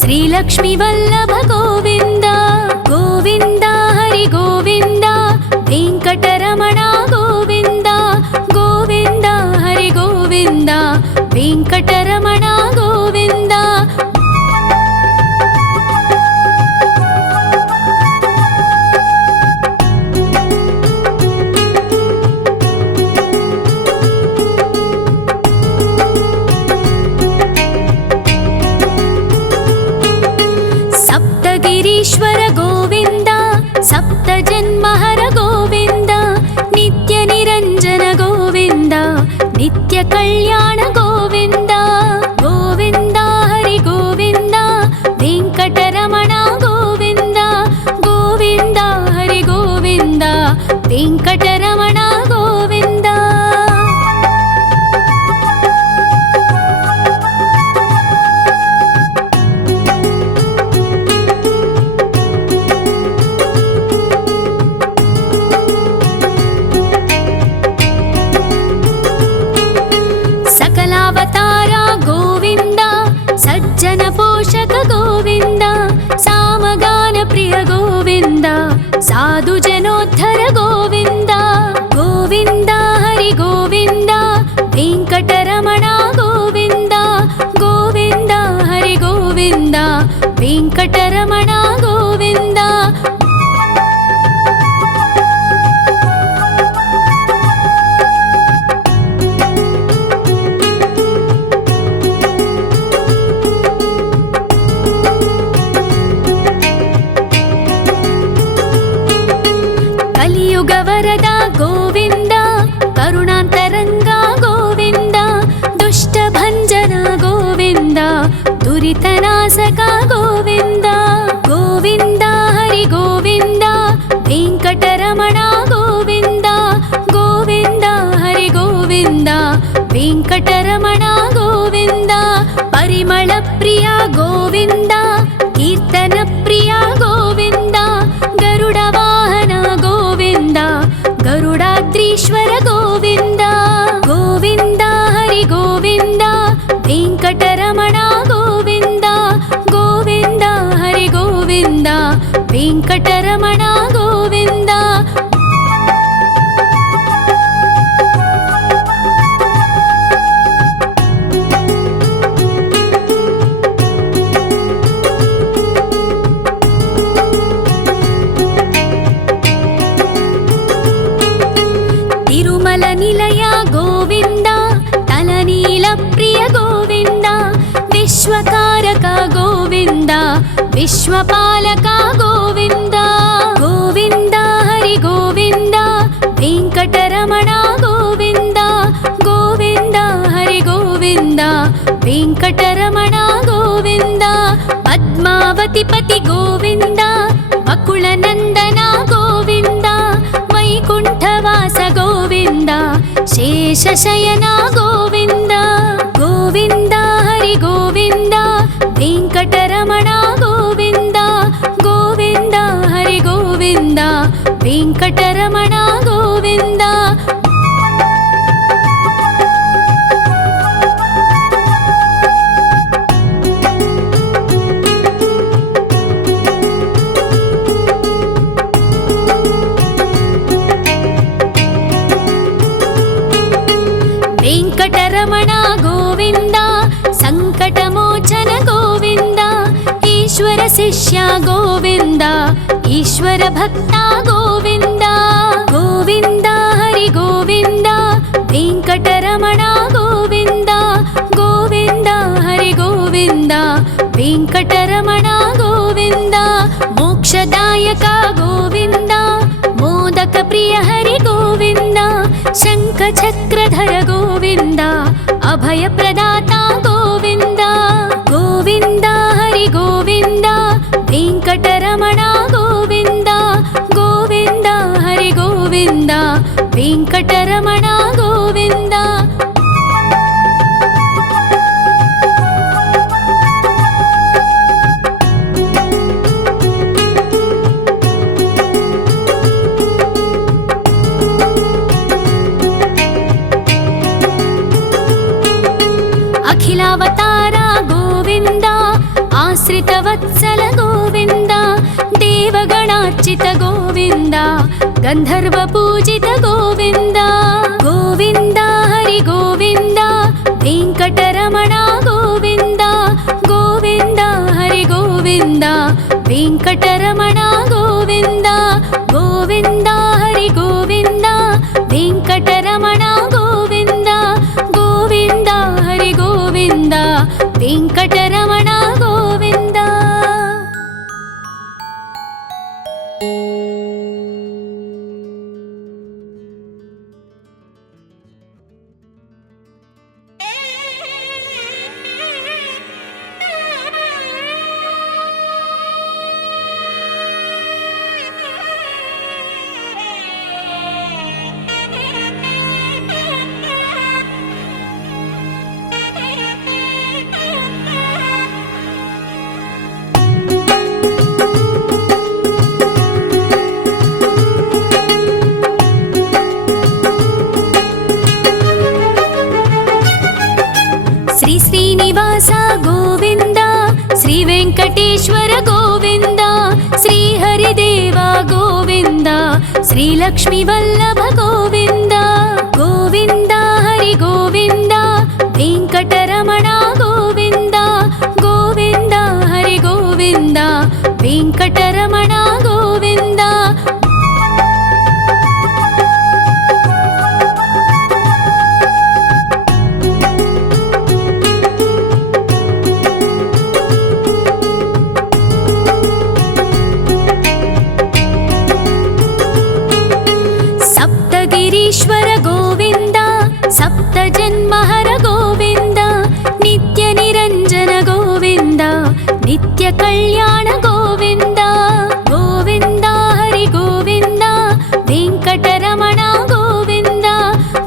श्रीलक्ष्मी वल्लभ गोविन्द गोविन्द हरि गोविन्द वेङ्कटरमण गोविन्द गोविन्द हरि गोविन्द वेङ्कटरमण गोविन्द ईश्वर गोविन्द सप्तजन्महर गोविन्द नित्य निरञ्जन गोविन्द नित्य कल्याण गोविन्द गोविन्द हरि गोविन्द वेङ्कटरमण गोविन्द गोविन्द हरि गोविन्द वेङ्कटरमण गोविन्द सकलावतारा गोविन्द सज्जन पोषक गोविन्द सामगान प्रिय गोविन्द साधु जनोद्धर गोविन्द गोविन्द हरि गोविन्द वेङ्कटरमण गोविन्द गोविन्द हरि गोविन्द वेङ्कटरमण गोविन्द वरद गोविन्द करुणान्तरङ्गा गोविन्द दुष्टभञ्जन गोविन्द दुरितनाशक गोविन्द गोविन्द हरि गोविन्द वेङ्कटरमण गोविन्द गोविन्द हरि गोविन्द वेङ्कटरमण गोविन्द परिमल प्रिय गोविन्द कीर्तन प्रिय गोविन्द गरुड वाहन गोविन्द गरुडाद्रीश्वर गोविन्द गोविन्द हरि गोविन्द वेङ्कटरमण गोविन्द गोविन्द हरि गोविन्द वेङ्कटरमण गोविन्द तिरुमल निलय गोविन्द तलनील प्रिय गोविन्द विश्वकारक गोविन्द विश्वपालक गोविन्द गोविन्द हरि गोविन्द वेङ्कटरमण गोविन्द गोविन्द हरि गोविन्द वेङ्कटरमण गोविन्द पद्मावती पति गोविन्द बकुलनन्दन गोविन्द वैकुण्ठवास गोविन्द शेषशयन गोविन्द गोविन्द हरि गोविन्द वेङ्कटरमण गोविन्द गोविन्द हरि गोविन्द वेङ्कटरमण गोविन्द वेङ्कटरमण गोविन्द सङ्कटमोचन गोविन्द ईश्वर शिष्य गोविन्द ईश्वर भक्त गोविन्द गोविन्द हरि गोविन्द वेङ्कटरमण गोविन्द गोविन्द हरि गोविन्द वेङ्कटरमण गोविन्द मोक्षदायक गोविन्द मोदक प्रिय हरि गोविन्द शङ्खचक्रधर गोविन्द अभय प्रदाता गोविन्द गोविन्द हरि गोविन्द वेङ्कटरमण गोविन्द गोविन्द हरि गोविन्द वेङ्कटरमण गोविन्द आश्रितवत्सल गोविन्द देवगणार्चित गोविन्द गन्धर्वपूजित गोविन्द गोविन्द हरि गोविन्द वेङ्कटरमण गोविन्द गोविन्द हरि गोविन्द वेङ्कटरमण गोविन्द गोविन्द हरि गोविन्द वेङ्कटरमण गोविन्द गोविन्द हरि गोविन्द वेङ्कटरमण गोविन्द। श्री श्रीनिवास गोविन्द श्री वेङ्कटेश्वर गोविन्द श्री हरिदेव गोविन्द श्री लक्ष्मीवल्लभ गोविन्द गोविन्द हरि गोविन्द वेङ्कटरमण गोविन्द गोविन्द हरि गोविन्द वेङ्कटरमण गोविन्द। सप्तगिरीश्वर गोविन्द सप्तजन्महर गोविन्द नित्यनिरञ्जन गोविन्द नित्यकल्याण गोविन्द गोविन्द हरि गोविन्द वेङ्कटरमण गोविन्द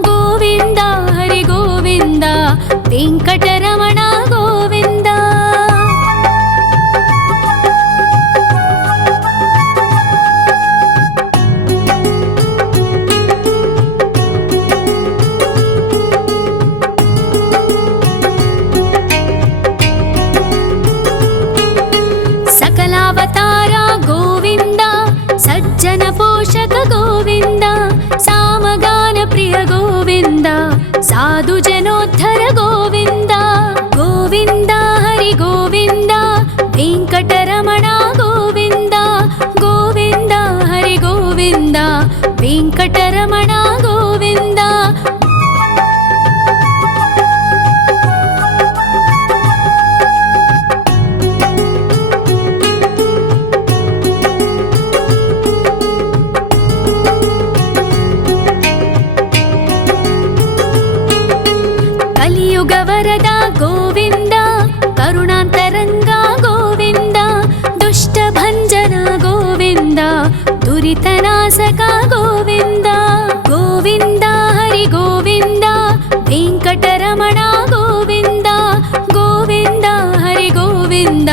गोविन्द हरि गोविन्द वेङ्कटरमण गोविन्द। सकलावतार गोविन्द सज्जन पोषक गोविन्द सामगान प्रिय गोविन्द साधु जनोद्धर गोविन्द गोविन्द हरि गोविन्द वेङ्कटरमण गोविन्द गोविन्द हरि गोविन्द वेङ्कटरमण गोविन्द। कलियुगवरद गोविन्द करुणान्तरङ्ग गोविन्द दुष्टभञ्जन गोविन्द दुरितनाशक गोविन्द गोविन्द हरि गोविन्द वेङ्कटरमण गोविन्द गोविन्द हरि गोविन्द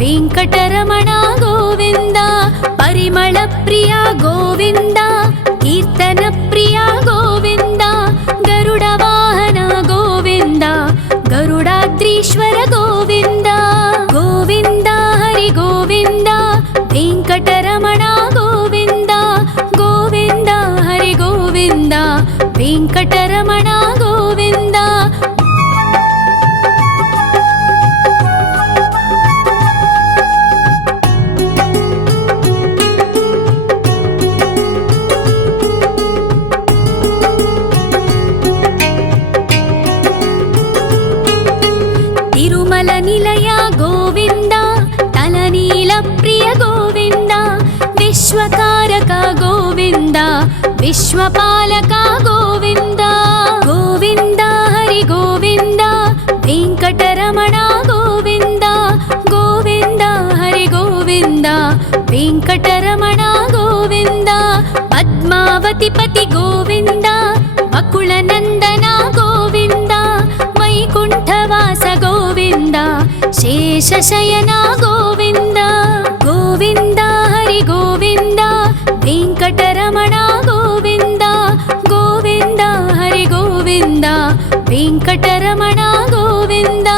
वेङ्कटरमण गोविन्द। परिमलप्रिय गोविन्द कीर्तनप्रिय गोविन्द गरुडवाहन गोविन्द गरुडाद्रीश्वर गोविन्द गोविन्द हरि गोविन्द वेङ्कटरमण गोविन्द गोविन्द हरि गोविन्द वेङ्कटरमण गोविन्द। तिरुमल निलय गोविन्द तलनील प्रिय गोविन्द विश्वकारक गोविन्द विश्वपालक गोविन्द गोविन्द हरि गोविन्द वेङ्कटरमण गोविन्द गोविन्द हरि गोविन्द वेङ्कटरमण गोविन्द। पद्मावतिपति गोविन्द वकुलनन्दन गोविन्द वैकुण्ठवास गोविन्द शेषशयन गोविन्द गोविन्द हरि गोविन्द वेङ्कटरमण गोविन्द गोविन्द हरि गोविन्द वेङ्कटरमण गोविन्द।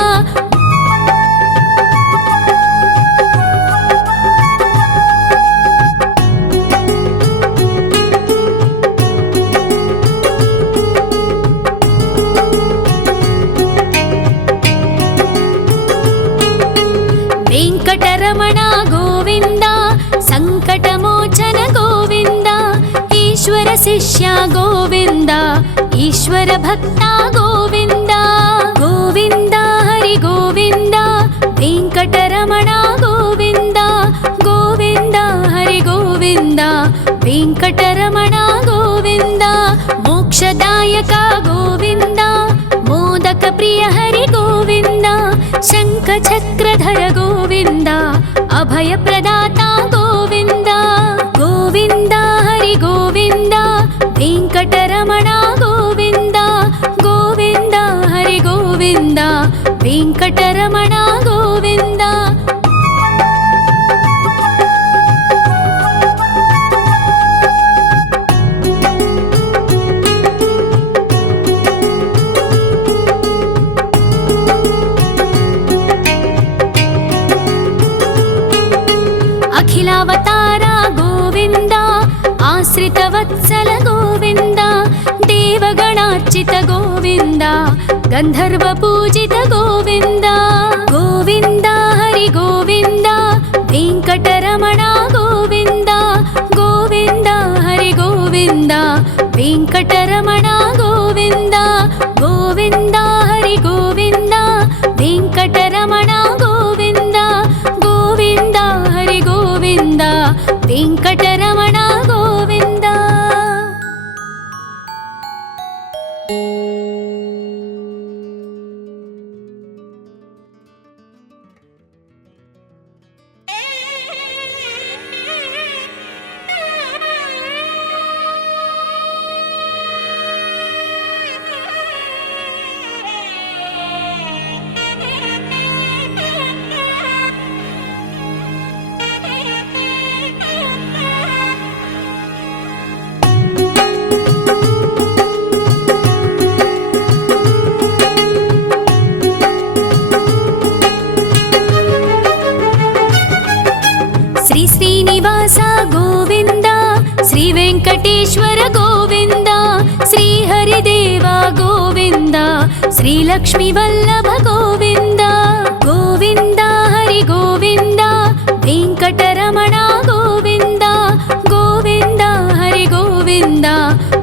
వెంకటరమణ గోవింద సంకటమోచన గోవింద ఈశ్వర శిష్య గోవింద ఈశ్వర భక్త గోవింద గోవింద హరి గోవింద వెంకటరమణ గోవింద గోవింద హరి గోవింద వెంకటరమణ గోవింద మోక్షదాయక గోవింద మోదక ప్రియ హరి గోవింద శంఖ చక్రధర గోవింద అభయ ప్రదాత గోవింద గోవింద హరి గోవింద వెంకటరమణ గోవింద గోవింద హరి గోవింద వెంకటరమణ గోవింద అఖిలావతార గోవింద ఆశ్రితవత్సల గోవింద దేవగణార్చిత గోవింద గంధర్వ పూజిత గోవింద గోవింద హరి గోవింద వెంకటరమణ గోవింద గోవింద హరి గోవింద వెంకటరమణ గోవింద గోవింద హరి గోవింద వెంకటరమణ గోవింద గోవింద హరి గోవింద వెంకటరమణ గోవింద శ్రీ శ్రీనివాస గోవింద శ్రీ వెంకటేశ్వర గోవింద శ్రీ హరిదేవ గోవింద శ్రీ లక్ష్మీ వల్లభ గోవింద గోవింద హరి గోవింద వెంకటరమణ గోవింద గోవింద హరి గోవింద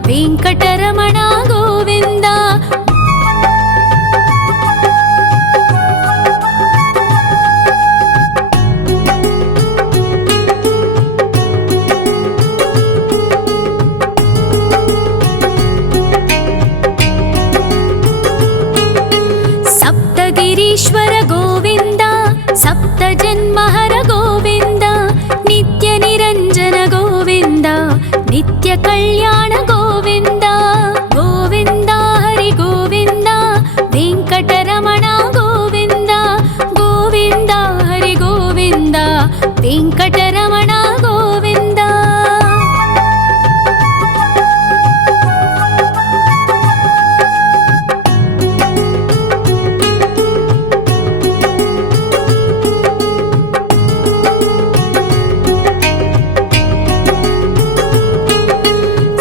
వెంకటరమణ గోవింద సప్తగిరీశ్వర గోవింద సప్త జన్మహర గోవింద నిత్య నిరంజన గోవింద నిత్య కళ్యాణ గోవింద గోవింద హరి గోవింద వెంకటరమణ గోవింద గోవింద హరి గోవింద వెంకటరమణ గోవింద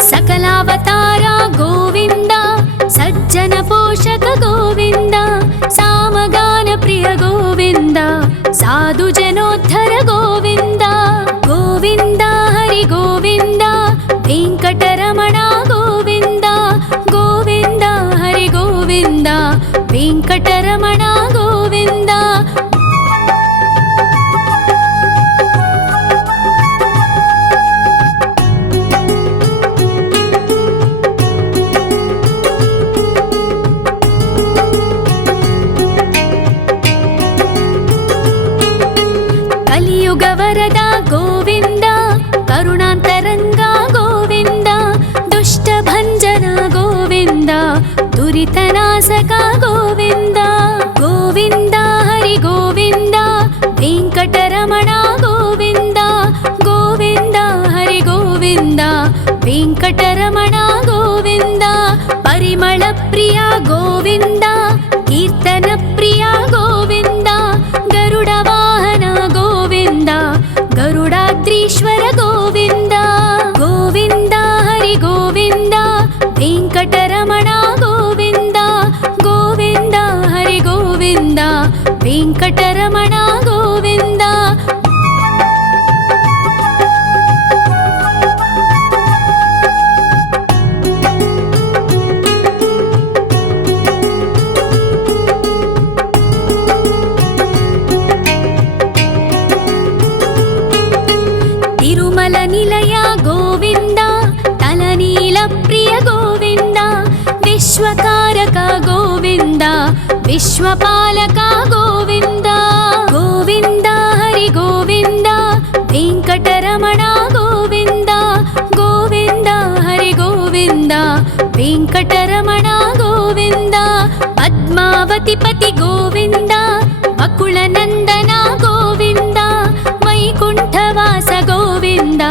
సకలావతార గోవింద సజ్జన పోషక గోవింద సామగాన ప్రియ గోవింద సాధు జనోద్ధర గోవింద గోవింద హరి గోవింద వెంకటరమణ గోవింద గోవింద హరి గోవింద వెంకటరమణ గోవింద కలియుగ వరద గోవింద కరుణాంతరంగ గోవింద దుష్ట భంజన గోవింద దురితనాశక గోవింద గోవింద హరి గోవింద వెంకటరమణ గోవింద గోవింద హరి గోవింద వెంకటరమణ గోవింద పరిమళ ప్రియ గోవింద కీర్తన ప్రియ గోవింద గరుడ వాహన గోవింద గరుడాద్రీశ్వర గోవింద గోవింద హరి గోవింద వెంకటరమణ గోవింద గోవింద హరి గోవింద వెంకటరమణ గోవింద विश्वकारक गोविन्द विश्वपालक गोविन्द गोविन्द हरि गोविन्द वेङ्कटरमण गोविन्द गोविन्द हरि गोविन्द वेङ्कटरमण गोविन्द पद्मावतिपति गोविन्द वकुलनन्दन गोविन्द वैकुण्ठवास गोविन्द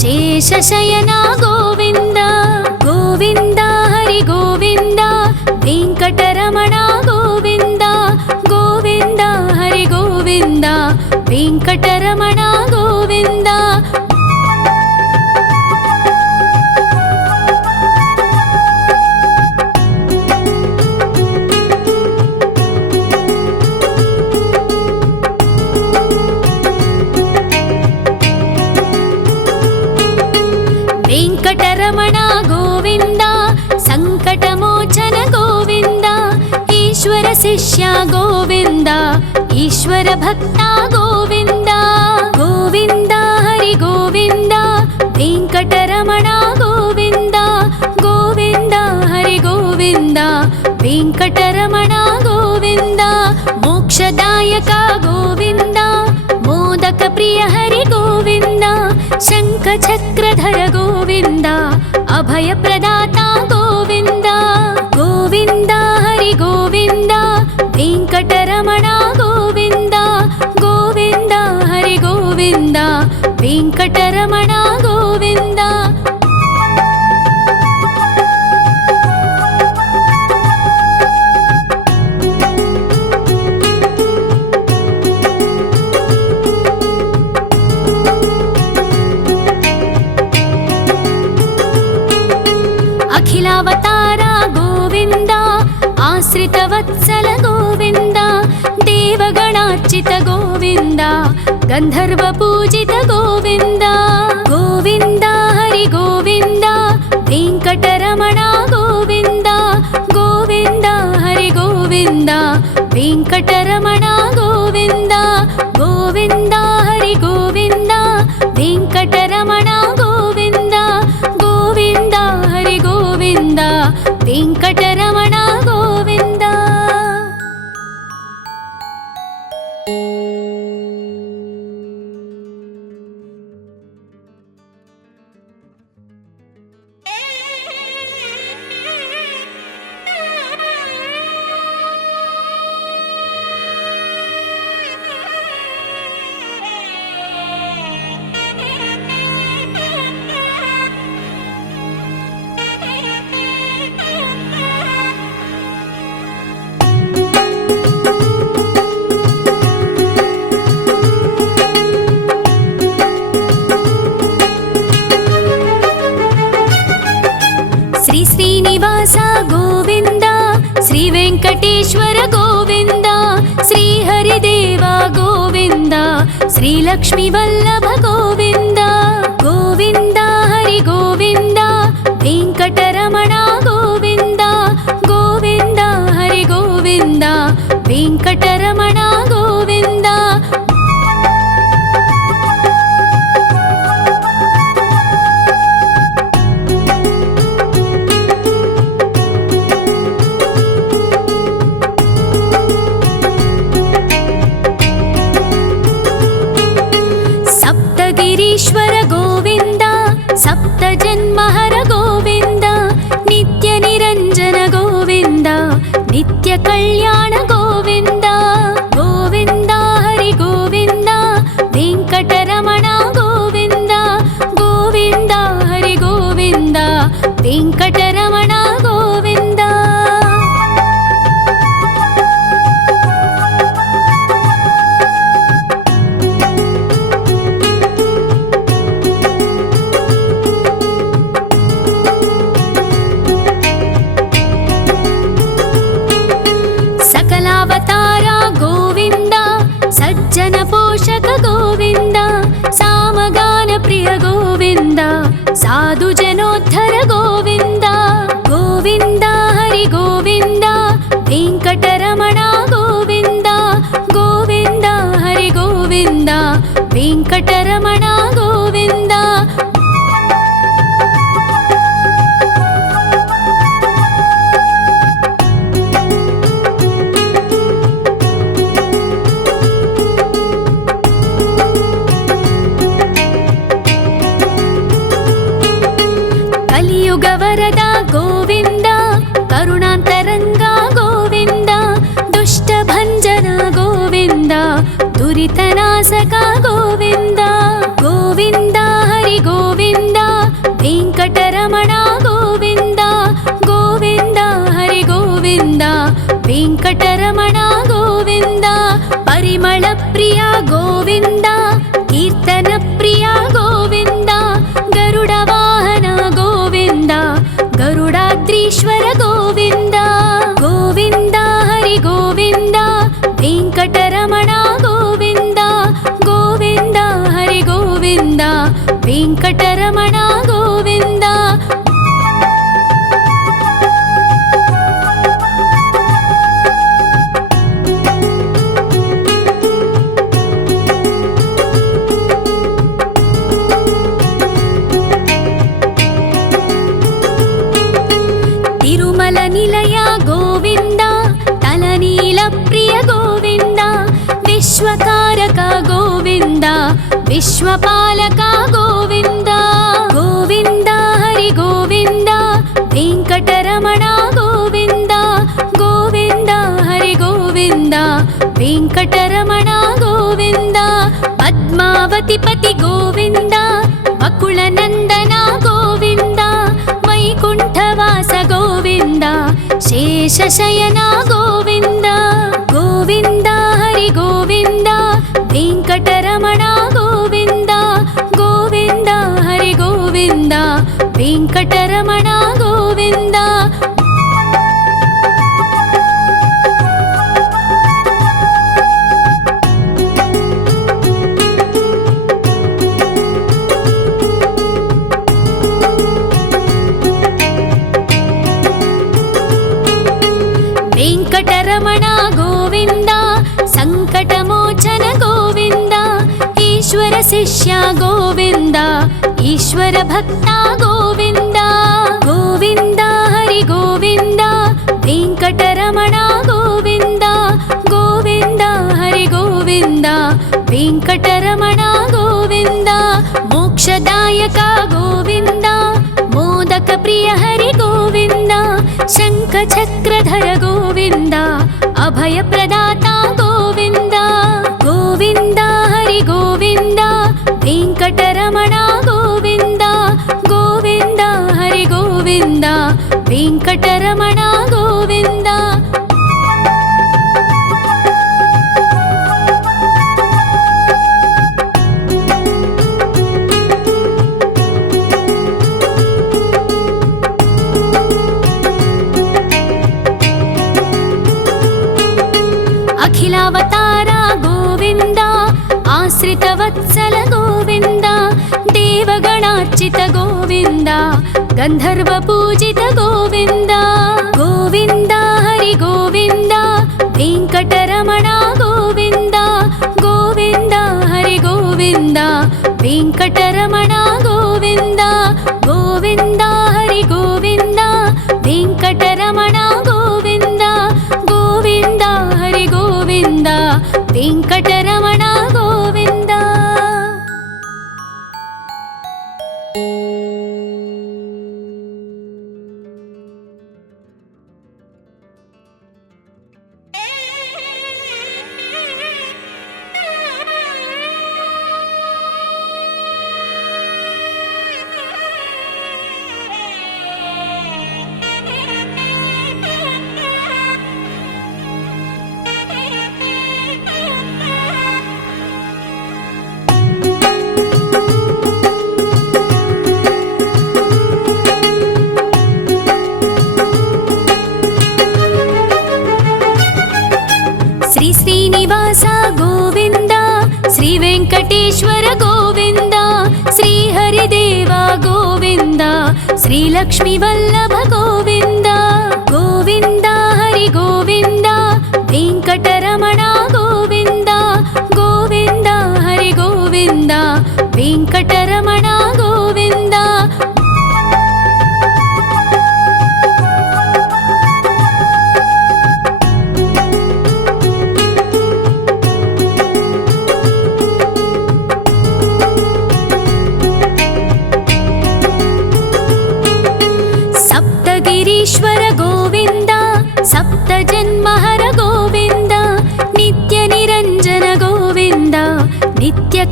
शेषशयन गोविन्द गोविन्द हरि गोविन्द वेङ्कटरमण गोविन्द गोविन्द हरि गोविन्द वेङ्कटरमण गोविन्द वेङ्कटरमण गोविन्द सङ्कटमोचन गोविन्द ईश्वर शिष्य गोविन्द ईश्वर भक्त गोविन्द गोविन्द हरि गोविन्द वेङ्कटरमण गोविन्द गोविन्द हरि गोविन्द वेङ्कटरमण गोविन्द मोक्षदायक गोविन्द मोदक प्रिय हरि गोविन्द शङ्खचक्रधर गोविन्द अभयप्रदाता गोविन्द गोविन्द हरि गोविन्द वेङ्कटरमण गोविन्द गोविन्द हरि गोविन्द वेङ्कटरमण गोविन्द अखिलावतार गोविन्द आश्रितवत्सल गोविन्द देवगणार्चित गोविन्द गन्धर्वपूजित गोविन्द गोविन्द हरि गोविन्द वेङ्कटरमण गोविन्द गोविन्द हरि गोविन्द वेङ्कटरमण गोविन्द गोविन्द हरि गोविन्द वेङ्कटरमण गोविन्द गोविन्द हरि गोविन्द वेङ्कटरमण गोविन्द श्री श्रीनिवास गोविन्द श्री वेङ्कटेश्वर गोविन्द श्री हरिदेव गोविन्द श्री लक्ष्मीवल्लभ गोविन्द गोविन्द हरि गोविन्द वेङ्कटरमण गोविन्द गोविन्द हरि गोविन्द वेङ्कटरमण गोविन्द सप्तगिरीश्वर गोविन्द सप्तजन्महर गोविन्द नित्यनिरञ्जन गोविन्द नित्यकल्याण गोविन्द गोविन्द हरि गोविन्द वेङ्कटरमण गोविन्द गोविन्द हरि गोविन्द वेङ्कटरमण गोविन्द सकलावतार गोविन्द सज्जन पोषक गोविन्द सामगान प्रिय गोविन्द साधु जनोद्धर गोविन्द गोविन्द हरि गोविन्द वेङ्कटरमण गोविन्द गोविन्द हरि गोविन्द वेङ्कटरमण गोविन्द ಕಲಿಯುಗವರದ ಗೋವಿಂದ ಕರುಣಾಂತರಂಗ ಗೋವಿಂದ ದುಷ್ಟಭಂಜನ ಗೋವಿಂದ ದುರಿತನಾಶಕ ಗೋವಿಂದ ಗೋವಿಂದ ಹರಿ ಗೋವಿಂದ ವೆಂಕಟರಮಣ ಗೋವಿಂದ ಗೋವಿಂದ ಹರಿ ಗೋವಿಂದ ವೆಂಕಟರಮಣ ಗೋವಿಂದ ಪರಿಮಳ ಪ್ರಿಯ ಗೋವಿಂದ ಕೀರ್ತನ ಪ್ರಿಯ ಗೋವಿಂದ ಗರುಡ ವಾಹನ ಗೋವಿಂದ ಗರುಡಾದ್ರೀಶ್ವರ ಗೋವಿಂದ ಗೋವಿಂದ ಹರಿ ಗೋವಿಂದ ವೆಂಕಟರಮಣ ಗೋವಿಂದ ಗೋವಿಂದ ಹರಿ ಗೋವಿಂದ ವೆಂಕಟರಮಣ ಗೋವಿಂದ ತಿರುಮಲ ನಿಲಯ ಗೋವಿಂದ ತಲನೀಲ ಪ್ರಿಯ ಗೋವಿಂದ ವಿಶ್ವಕಾರಕ ಗೋವಿಂದ ವಿಶ್ವಪಾಲಕ ಗೋವಿಂದ ಗೋವಿಂದ ಹರಿ ಗೋವಿಂದ ವೆಂಕಟರಮಣ ಗೋವಿಂದ ಗೋವಿಂದ ಹರಿ ಗೋವಿಂದ ವೆಂಕಟರಮಣ ಗೋವಿಂದ ಪದ್ಮಾವತಿ ಪತಿ ಗೋವಿಂದ ವಕುಳನಂದನ ಗೋವಿಂದ ವೈಕುಂಠವಾಸ ಗೋವಿಂದ ಶೇಷಶಯನ ಗೋವಿಂದ ಗೋವಿಂದ ಹರಿ ಗೋವಿಂದ ವೆಂಕಟರಮಣ ಗೋವಿಂದ ಗೋವಿಂದ ಹರಿ ಗೋವಿಂದ ವೆಂಕಟರಮಣ ಗೋವಿಂದ ವೆಂಕಟರಮಣ ಗೋವಿಂದ ಸಂಕಟಮೋಚನ ಗೋವಿಂದ ಈಶ್ವರ ಶಿಷ್ಯ ಗೋವಿಂದ ಈಶ್ವರ ಭಕ್ತ ಗೋವಿಂದ ಗೋವಿಂದ ಹರಿ ಗೋವಿಂದ ವೆಂಕಟರಮಣ ಗೋವಿಂದ ಗೋವಿಂದ ಹರಿ ಗೋವಿಂದ ವೆಂಕಟರಮಣ ಗೋವಿಂದ ಮೋಕ್ಷದಾಯಕ ಗೋವಿಂದ ಮೋದಕ ಪ್ರಿಯ ಹರಿ ಗೋವಿಂದ ಶಂಖ ಚಕ್ರಧರ ಗೋವಿಂದ ಅಭಯ ಪ್ರದಾತ ಗೋವಿಂದ ಗೋವಿಂದ ಹರಿ ಗೋವಿಂದ ವೆಂಕಟರಮಣ ಗೋವಿಂದ ಗೋವಿಂದ ಹರಿ ಗೋವಿಂದ ವೆಂಕಟರಮಣ ಗೋವಿಂದ ಅಖಿಲಾವತಾರ ಗೋವಿಂದ ಆಶ್ರಿತ ವತ್ಸಲ ಗೋವಿಂದ ದೇವಗಣಾರ್ಚಿತ ಗೋವಿಂದ ಗಂಧರ್ವ ಪೂಜಿತ ಗೋವಿಂದ ಗೋವಿಂದ ಹರಿ ಗೋವಿಂದ ವೆಂಕಟರಮಣ ಗೋವಿಂದ ಗೋವಿಂದ ಹರಿ ಗೋವಿಂದ ವೆಂಕಟರಮಣ ಗೋವಿಂದ ಗೋವಿಂದ ಹರಿ ಗೋವಿಂದ ವೆಂಕಟರಮಣ ಗೋವಿಂದ ಗೋವಿಂದ ಹರಿ ಗೋವಿಂದ ವೆಂಕಟರಮಣ ಗೋವಿಂದ ಶ್ರೀ ಶ್ರೀನಿವಾಸ ಗೋವಿಂದ ಶ್ರೀ ವೆಂಕಟೇಶ್ವರ ಗೋವಿಂದ ಶ್ರೀ ಹರಿದೇವ ಗೋವಿಂದ ಶ್ರೀ ಲಕ್ಷ್ಮೀ ವಲ್ಲಭ ಗೋವಿಂದ ಗೋವಿಂದ ಹರಿ ಗೋವಿಂದ ವೆಂಕಟರಮಣ ಗೋವಿಂದ ಗೋವಿಂದ ಹರಿ ಗೋವಿಂದ ವೆಂಕಟರಮಣ ಗೋವಿಂದ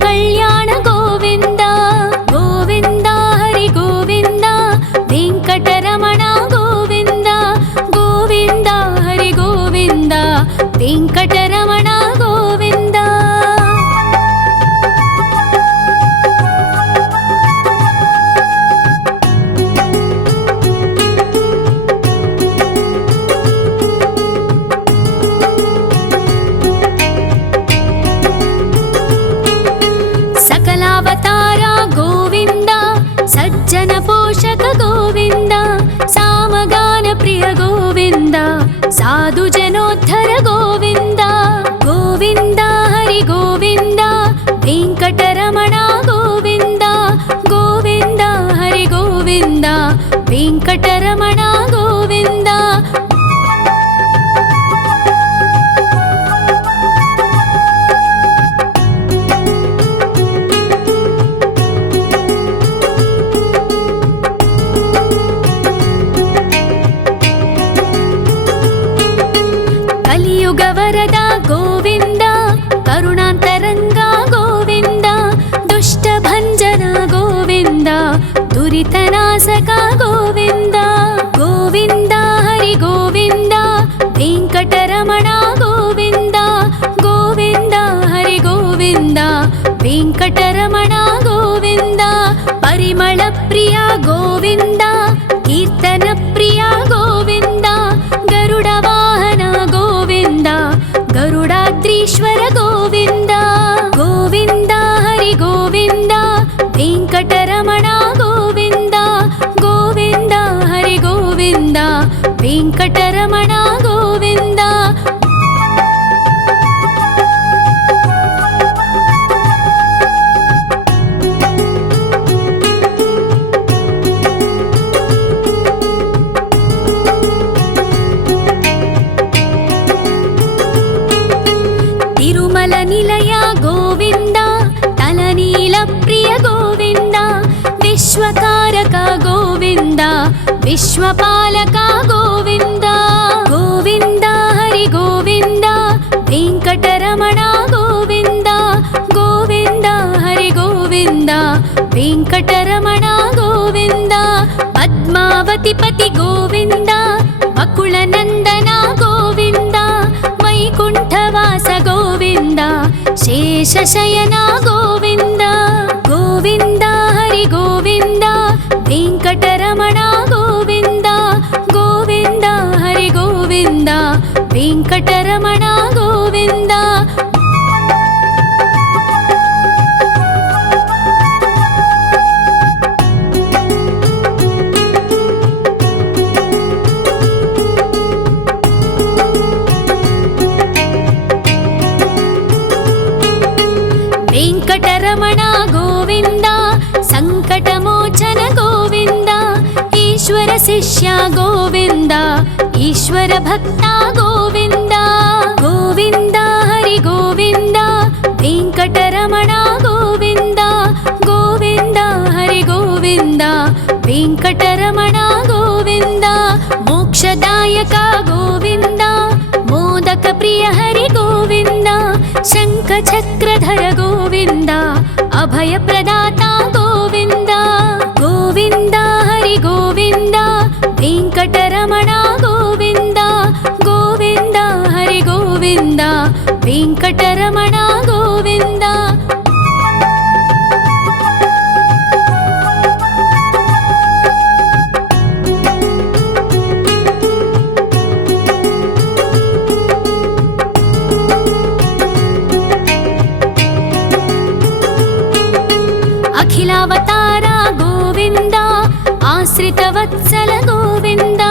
ಕಲ್ಯಾಣ ಗೋವಿಂದ ಗೋವಿಂದ ಹರಿ ಗೋವಿಂದ ವೆಂಕಟರಮಣ ಗೋವಿಂದ ಗೋವಿಂದ ಹರಿ ಗೋವಿಂದ ವೆಂಕಟರಮಣ ಗೋವಿಂದ. सकलावतार गोविंद सज्जन पोषक गोविंद सामगान प्रिय गोविंद साधु जनोद्धर गोविंद गोविंद हरि गोविंद वेंकटरमण गोविंद गोविंद हरि गोविंद वेंकटरमण गोविंद. ಕಲಿಯುಗ ವರದ ಗೋವಿಂದ ಕರುಣಾಂತರಂಗ ಗೋವಿಂದ ದುಷ್ಟ ಭಂಜನ ಗೋವಿಂದ ದುರಿತನಾಶಕ ಗೋವಿಂದ ಗೋವಿಂದ ಹರಿ ಗೋವಿಂದ ವೆಂಕಟರಮಣ ಗೋವಿಂದ ಗೋವಿಂದ ಹರಿ ಗೋವಿಂದ ವೆಂಕಟರಮಣ ಗೋವಿಂದ. ಪರಿಮಳ ಪ್ರಿಯ ಗೋವಿಂದ ಕೀರ್ತನ ಪ್ರಿಯ ಗೋವಿಂದ ಗರುಡ ವಾಹನ ಗೋವಿಂದ ಗರುಡಾದ್ರೀಶ್ವರ ಗೋವಿಂದ ಗೋವಿಂದ ಹರಿ ಗೋವಿಂದ ವೆಂಕಟರಮಣ ಗೋವಿಂದ ಗೋವಿಂದ ಹರಿ ಗೋವಿಂದ ವೆಂಕಟರಮಣ ಗೋವಿಂದ. ತಿರುಮಲ ನಿಲಯ ಗೋವಿಂದ ತಲನೀಲ ಪ್ರಿಯ ಗೋವಿಂದ ವಿಶ್ವಕಾರಕ ಗೋವಿಂದ ವಿಶ್ವಪಾಲಕ ಗೋವಿಂದ ಗೋವಿಂದ ಹರಿ ಗೋವಿಂದ ವೆಂಕಟರಮಣ ಗೋವಿಂದ ಗೋವಿಂದ ಹರಿ ಗೋವಿಂದ ವೆಂಕಟರಮಣ ಗೋವಿಂದ. ಪದ್ಮಾವತಿ ಪತಿ ಗೋವಿಂದ ಬಕುಳ ನಂದನ ಗೋವಿಂದ ವೈಕುಂಠವಾಸ ಗೋವಿಂದ ಶೇಷಶಯನ ಗೋವಿಂದ ಗೋವಿಂದ ಹರಿ ಗೋವಿಂದ ವೆಂಕಟರಮಣ ಗೋವಿಂದ ಗೋವಿಂದ ಹರಿ ಗೋವಿಂದ ವೆಂಕಟರಮಣ ಗೋವಿಂದ. ವೆಂಕಟರಮಣ ಗೋವಿಂದ ಸಂಕಟಮೋಚನ ಗೋವಿಂದ ಈಶ್ವರ ಶಿಷ್ಯ ಗೋವಿಂದ ಈಶ್ವರ ಭಕ್ತ ಗೋವಿಂದ ಗೋವಿಂದ ಹರಿ ಗೋವಿಂದ ವೆಂಕಟರಮಣ ಗೋವಿಂದ ಗೋವಿಂದ ಹರಿ ಗೋವಿಂದ ವೆಂಕಟರಮಣ ಗೋವಿಂದ. ಮೋಕ್ಷದಾಯಕ ಗೋವಿಂದ ಮೋದಕ ಪ್ರಿಯ ಹರಿ ಗೋವಿಂದ ಶಂಖ ಚಕ್ರಧರ ಗೋವಿಂದ ಅಭಯ ಪ್ರದಾತ ಗೋವಿಂದ ಗೋವಿಂದ ಹರಿ ಗೋವಿಂದ ವೆಂಕಟರಮಣ ಗೋವಿಂದ ಗೋವಿಂದ ಹರಿ ಗೋವಿಂದ ವೆಂಕಟರಮಣ ಗೋವಿಂದ. ಅಖಿಲಾವತಾರ ಗೋವಿಂದ ಆಶ್ರಿತ ವತ್ಸಲ ಗೋವಿಂದ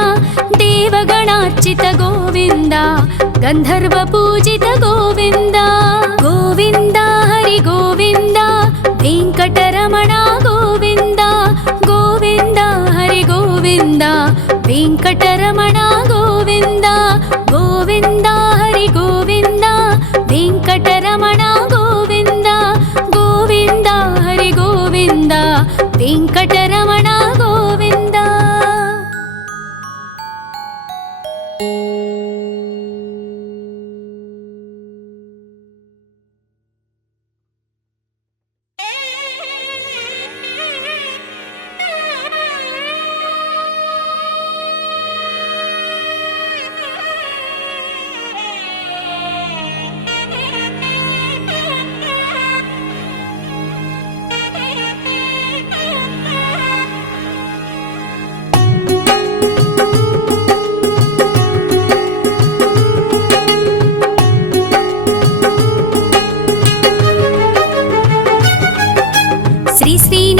ದೇವಗಣಾರ್ಚಿತ ಗೋವಿಂದ ಗಂಧರ್ವ ಪೂಜಿತ ಗೋವಿಂದ ಗೋವಿಂದ ಹರಿ ಗೋವಿಂದ ವೆಂಕಟರಮಣ ಗೋವಿಂದ ಗೋವಿಂದ ಹರಿ ಗೋವಿಂದ ವೆಂಕಟರಮಣ ಗೋವಿಂದ ಗೋವಿಂದ ಹರಿ ಗೋವಿಂದ ವೆಂಕಟರಮಣ ಗೋವಿಂದ ಗೋವಿಂದ ಹರಿ ಗೋವಿಂದ ವೆಂಕಟರಮಣ ಗೋವಿಂದ.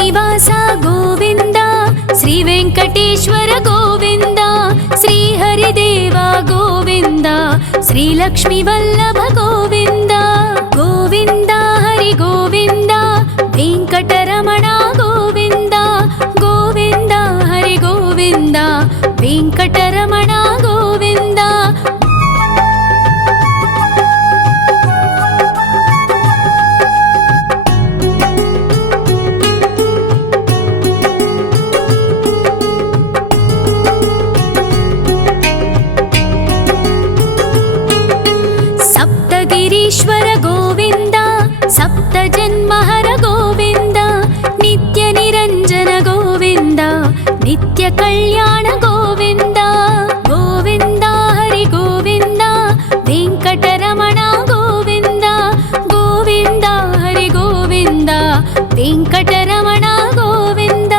శ్రీనివాస గోవింద శ్రీ వెంకటేశ్వర గోవింద శ్రీహరిదేవ గోవింద శ్రీలక్ష్మీ వల్లభ గోవింద గోవింద హరి గోవింద వెంకటరమణ గోవింద గోవింద హరి గోవింద వెంకటరమణ గోవింద సప్తగిరీశ్వర గోవింద సప్త జన్మహర గోవింద నిత్య నిరంజన గోవింద నిత్య కళ్యాణ గోవింద గోవింద హరి గోవింద వెంకటరమణ గోవింద గోవింద హరి గోవింద వెంకటరమణ గోవింద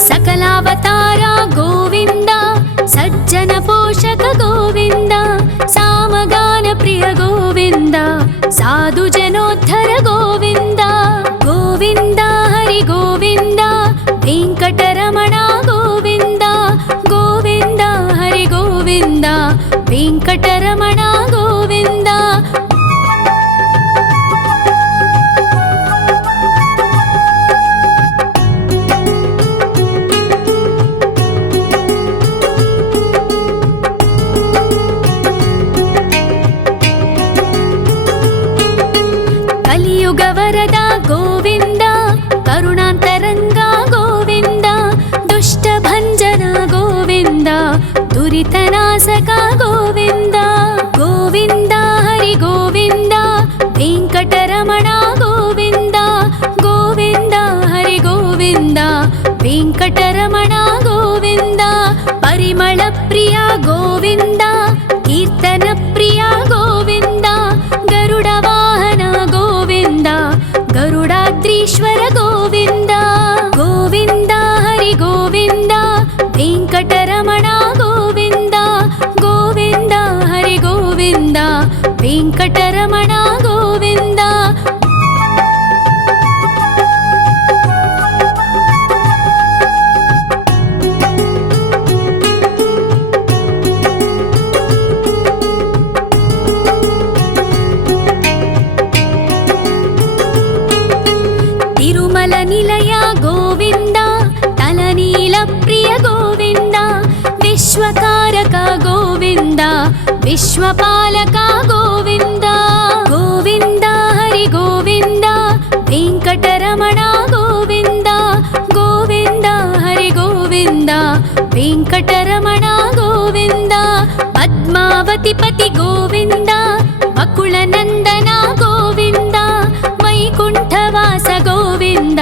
సకలావతార గోవింద సజ్జన పోషక గోవింద సామగాన ప్రియ గోవింద సాధు జనోద్ధర గోవింద గోవింద హరి గోవింద వెంకటరమణ గోవింద గోవింద హరి గోవింద వెంకటరమణ గోవింద కలియుగ వరద గోవింద కరుణాంతరంగ గోవింద దుష్ట భంజన గోవింద దురితనాశక గోవింద గోవింద హరి గోవింద వెంకటరమణ గోవింద గోవింద హరి గోవింద వెంకటరమణ గోవింద పరిమళ ప్రియ గోవింద కీర్తన ప్రియ గోవింద గరుడ వాహన గోవింద గరుడాద్రీశ్వర గోవింద గోవింద హరి గోవింద వెంకటరమణ గోవింద గోవింద హరి గోవింద వెంకటరమణ గోవింద తిరుమల నిలయ గోవింద తలనీల ప్రియ గోవింద విశ్వకారక గోవింద విశ్వపాలక గోవింద గోవింద హరి గోవింద వెంకటరమణ గోవింద గోవింద హరి గోవింద వెంకటరమణ గోవింద పద్మావతి పతి గోవింద బకుళ నందన గోవింద వైకుంఠవాస గోవింద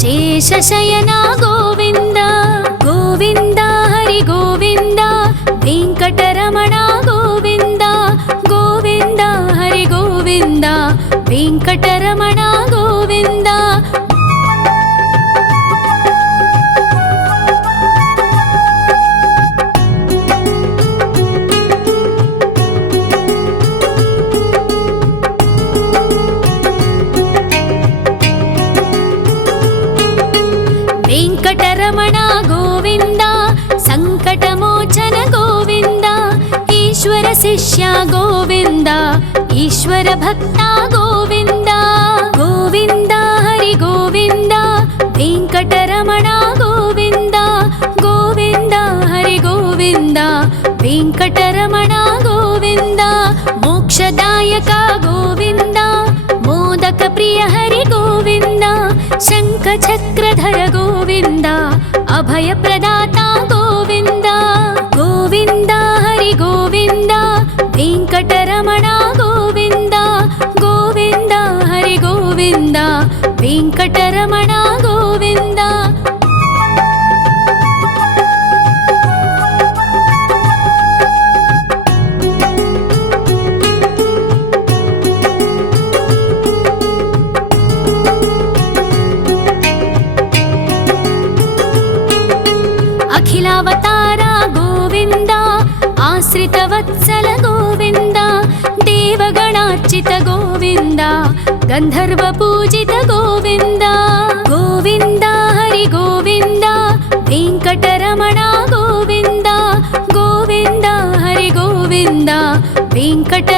శేషశయన గోవింద గోవింద హరి గోవింద వెంకటరమణ గోవింద గోవింద హరి గోవింద వెంకటరమణ గోవింద వెంకటరమణ గోవింద సంకటమోచన గోవింద ఈశ్వర శిష్య గోవింద ఈశ్వర భక్త గోవింద గోవింద హరి గోవింద వెంకటరమణ గోవింద గోవింద హరి గోవింద వెంకటరమణ గోవింద మోక్షదాయక గోవింద మోదక ప్రియ హరి గోవింద శంఖ చక్రధర గోవింద అభయ ప్రదాత గోవింద గోవింద హరి గోవింద వెంకటరమణ గోవింద గోవింద హరి గోవింద వెంకటరమణ గోవింద अखिलावतार गोविन्द आश्रितवत्सल गोविन्द देवगणार्चित गोविन्द गन्धर्वपूजित गोविन्द गोविन्द हरि गोविन्द वेङ्कटरमण गोविन्द गोविन्द हरि गोविन्द वेङ्कट